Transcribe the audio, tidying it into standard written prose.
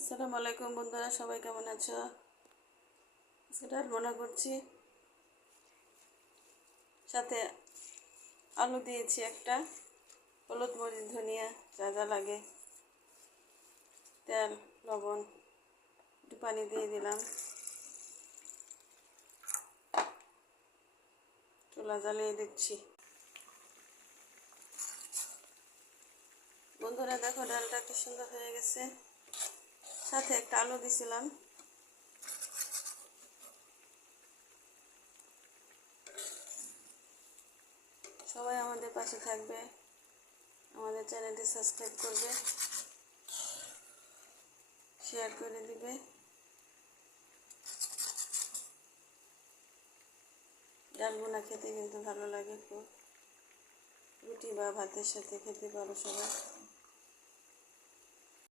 আসসালামু আলাইকুম বন্ধুরা, সবাই কেমন আছো? আজকে ডাল রান্না করছি, সাথে আলু দিয়েছি একটা, হলুদ মরিচ ধনিয়া যা যা লাগে, তেল লবণ, একটু পানি দিয়ে দিলাম, চুলা জ্বালিয়ে দিচ্ছি। বন্ধুরা দেখো, ডালটা কি সুন্দর হয়ে গেছে, সাথে একটা আলু দিছিলাম। সবাই আমাদের পাশে থাকবে, আমাদের চ্যানেলটি সাবস্ক্রাইব করবে, শেয়ার করে দিবে। ডাল বোনা খেতে কিন্তু ভালো লাগে খুব, রুটি বা ভাতের সাথে খেতে পারো সবাই।